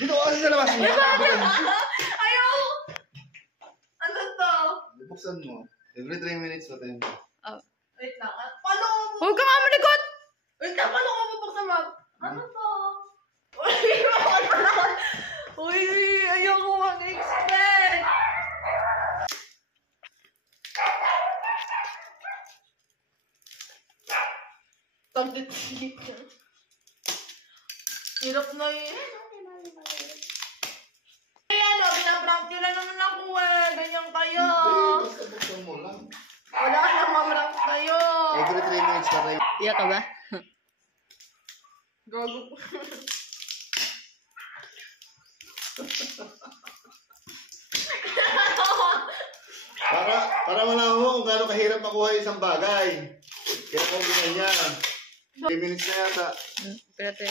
Dito kasi sa labas. Ayaw! Ano to? Buksan mo. Every 3 minutes pa tayo. Wait lang. Paano ko bubuksan? Huwag ka nga malikot! Wait lang, paano ko bubuksan, Mab? Ano to? Uy, ayaw ko mag-expect. Pagdating. Hirap na yun. Ayan o, pinaprank nyo na naman ako eh. Ganyan kayo. Basta buksan mo lang. Wala ka nang mamrank kayo. Every 3 minutes pa tayo. Iyak ka ba? Gago. Para malaman mo kung gaano kahirap makuha isang bagay. Kaya kung ganyan. 3 minutes na yata. Pero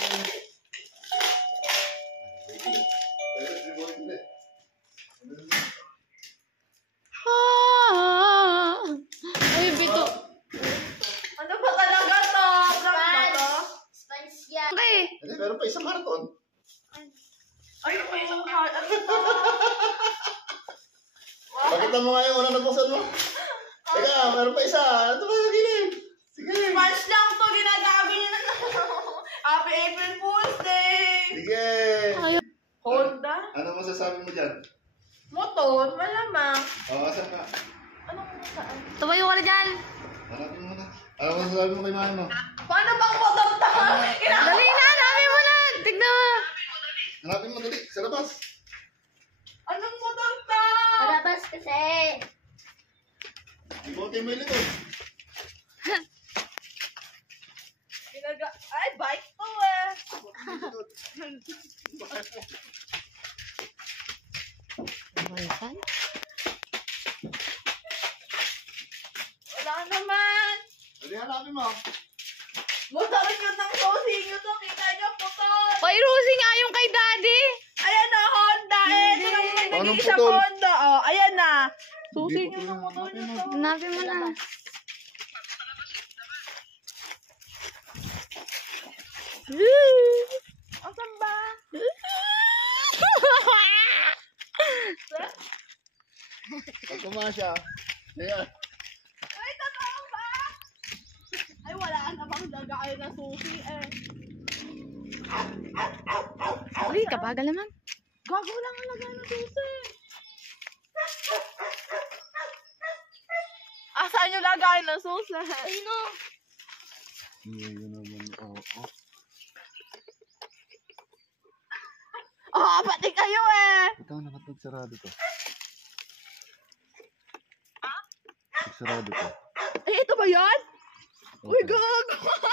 ay, bito. Ano ba talaga to? Prank ba to? Sponge yan. Okay. Hindi, meron pa isang marathon. Ay, ano to? Bakit mo nga yung unang nabuksan mo? Teka, meron pa isa. Ano ba yung giling? Sige. Sponge lang to. Ginagabi niya na. Happy April Fool's Day. Sige. Honda? Ano masasabi mo dyan? Motor? Malamang. Asan ka? Anong saan? Tumayo ka na dyan. Hanapin mo na. Ano masasabi mo kay mama mo? Paano bang motor to? Dali na, dami mo na. Tignan mo. Hanapin mo dali. Sa labas. Anong motor to? Palabas kasi. Ibote mo yung likod. Ay, bike to eh. Saan? Wala naman. Dali, hanapin mo. Motor nyo ng susi nyo to. Kita nyo, putol. Pairusi nga yung kay daddy. Ayan na, Honda eh. Ito naman may Anong nag-iisa putol? Honda. Oh, ayan na. Susi Hindi nyo ng motor nyo to. Hanapin mo na. Asan ba? Pag kumasya. Ayan. Ay, totoo ba? Ay, wala namang lagay na susi eh. Uy, kabagal naman. Gago lang ang lagay na susi. Saan yung lagay na susi? Sino? Yun naman. Oo. Oh, pati kayo eh. Ito, nakapagsarado to. Sarado to. Eh, ito ba yan? Uy, Okay. gago.